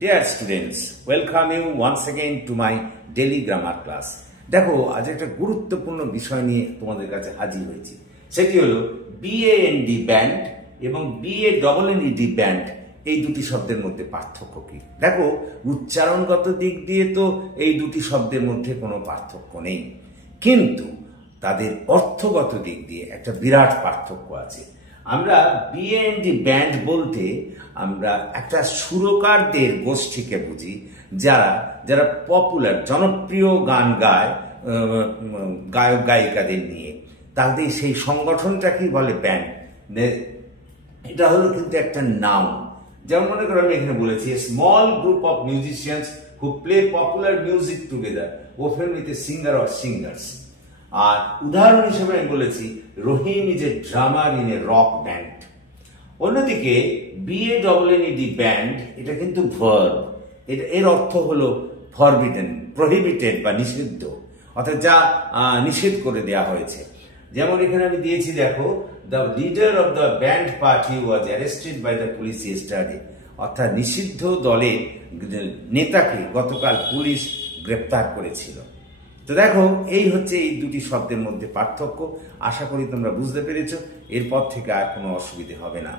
Dear students, welcome you once again to my daily grammar class. দেখো আজ একটা গুরুত্বপূর্ণ বিষয় নিয়ে তোমাদের কাছে হাজির হয়েছি। সেটি হলো BAND ব্যান্ড এবং BANNED ব্যান্ড, এই দুটি শব্দের মধ্যে পার্থক্য কি। দেখো উচ্চারণগত দিক দিয়ে তো এই দুটি শব্দের মধ্যে কোনো পার্থক্য নেই, কিন্তু তাদের অর্থগত দিক দিয়ে একটা বিরাট পার্থক্য আছে। আমরা BAND ব্যান্ড বলতে আমরা একটা সুরকারদের গোষ্ঠীকে বুঝি, যারা যারা পপুলার জনপ্রিয় গান গায় গায়ক গায়িকাদের নিয়ে, তাদের সেই সংগঠনটা কি বলে ব্যান্ড। এটা হলো কিন্তু একটা নাম। যেমন মনে করো আমি এখানে বলেছি small group of musicians who play popular music together often with a singer or singers. আর উদাহরণ হিসেবে আমি বলেছি Rahim is a drummer in a rock band. অন্যদিকে BANNED ব্যান্ড, এটা কিন্তু ভার্ব, এর অর্থ হলো ফরবিডেন, প্রহিবিটেড বা নিষিদ্ধ, অর্থাৎ যা নিষেধ করে দেওয়া হয়েছে। যেমন এখানে আমি দিয়েছি, দেখো the leader of the banned party was arrested by the police yesterday, অর্থাৎ নিষিদ্ধ দলের নেতাকে গতকাল পুলিশ গ্রেপ্তার করেছিল। তো দেখো এই হচ্ছে এই দুটি শব্দের মধ্যে পার্থক্য। আশা করি তোমরা বুঝতে পেরেছো, এরপর থেকে আর কোনো অসুবিধে হবে না।